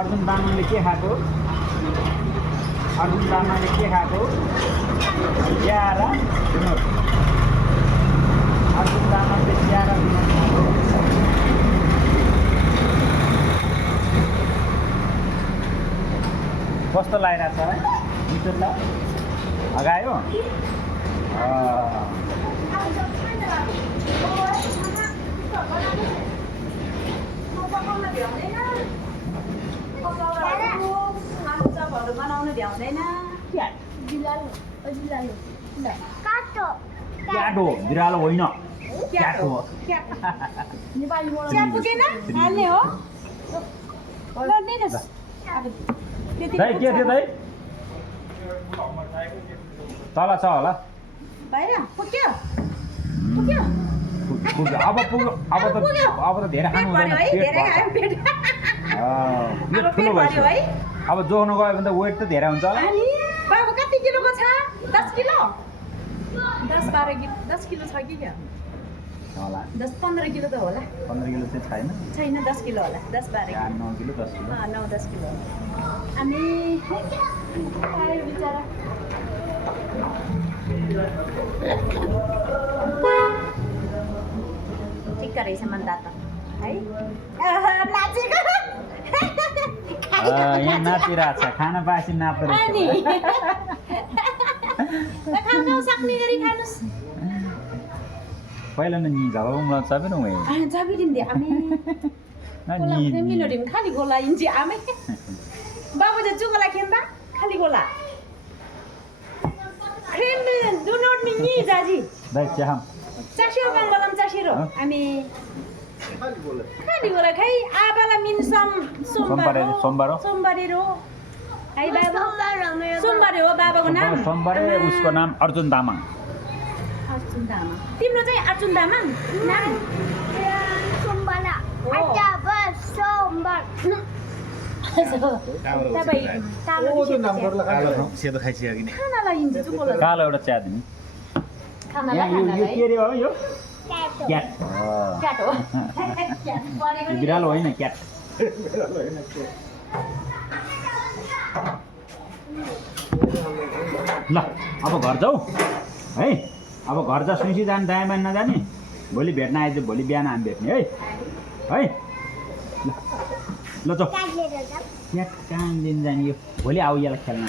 अर्जुन तामाङले के खाएको? अर्जुन तामाङले के खाएको? चिया र ढुङ्ग्रो। अर्जुन तामाङले चिया र ढुङ्ग्रो खाएको। कस्तो लागिरहेछ है? मिठो ल अगायो? बनाउनु भ्याउँदैन। क्याटो बिरालो होइन क्याटो हो। चिया पुगेन हाल्ने हो दाइ के थियो दाइ? तल छ होला। बाहिर पुग्यो पुग्यो पुग्यो अब पुग्यो अब त धेरै खानु हुँदैन पेट ठुलो भइसक्यो है। अब जोख्नु गयो भने त वेट त धेरै हुन्छ होला। बाबु कति किलोको छ? 10 किलो 10-12 किलो 10 किलो छ कि क्या होला 10-15 किलो त होला। 15 किलो चाहिँ छैन 10 किलो होला 10-12 9 किलो 10 किलो 9-10 किलो अनि आयो बिचारा ठिक रहेछ मन दाता है नाचेको यहाँ नाचिरहेको छ खाना पासी नाच्दो रहेछ। खानु सक्ने गरी खानुस् पहिला न नि झगडा उम्ला सबै न वही जाबिदिन दे आमे गोला मिलोडिम खाली गोला इन्ची आमे बाबु जे चुगला खेम्बा खाली गोला क्रीम डु नॉट मी नि जाजी दाइ चाहम चासिरो बंगलम चासिरो आमे खाली गोला खाइ आबाला मिन सोमबारे रो है बाबु सोमबारे हो बाबाको नाम सोमबारे उसको नाम अर्जुन तामाङ। अर्जुन तामाङ तिम्रो चाहिँ अर्जुन तामाङ नाम सोमबाला अच्छा बस सोमबार तपाईँ कालो सेतो खाइसक्यो कि खानालाई इन्जी चुकोला कालो एउटा चिया दिनु। खानालाई यो के रे हो यो? क्याट क्याट हो बिरालो होइन क्याट। ल अब घर जाऊ है। अब घर जा सुइसी जाने दायाँ नजाने भोलि भेट्न आएछ भोलि बिहान हामी भेट्ने है ल जाऊ। क्याट कहाँ लिन जाने यो भोलि आऊ यसलाई खेल्न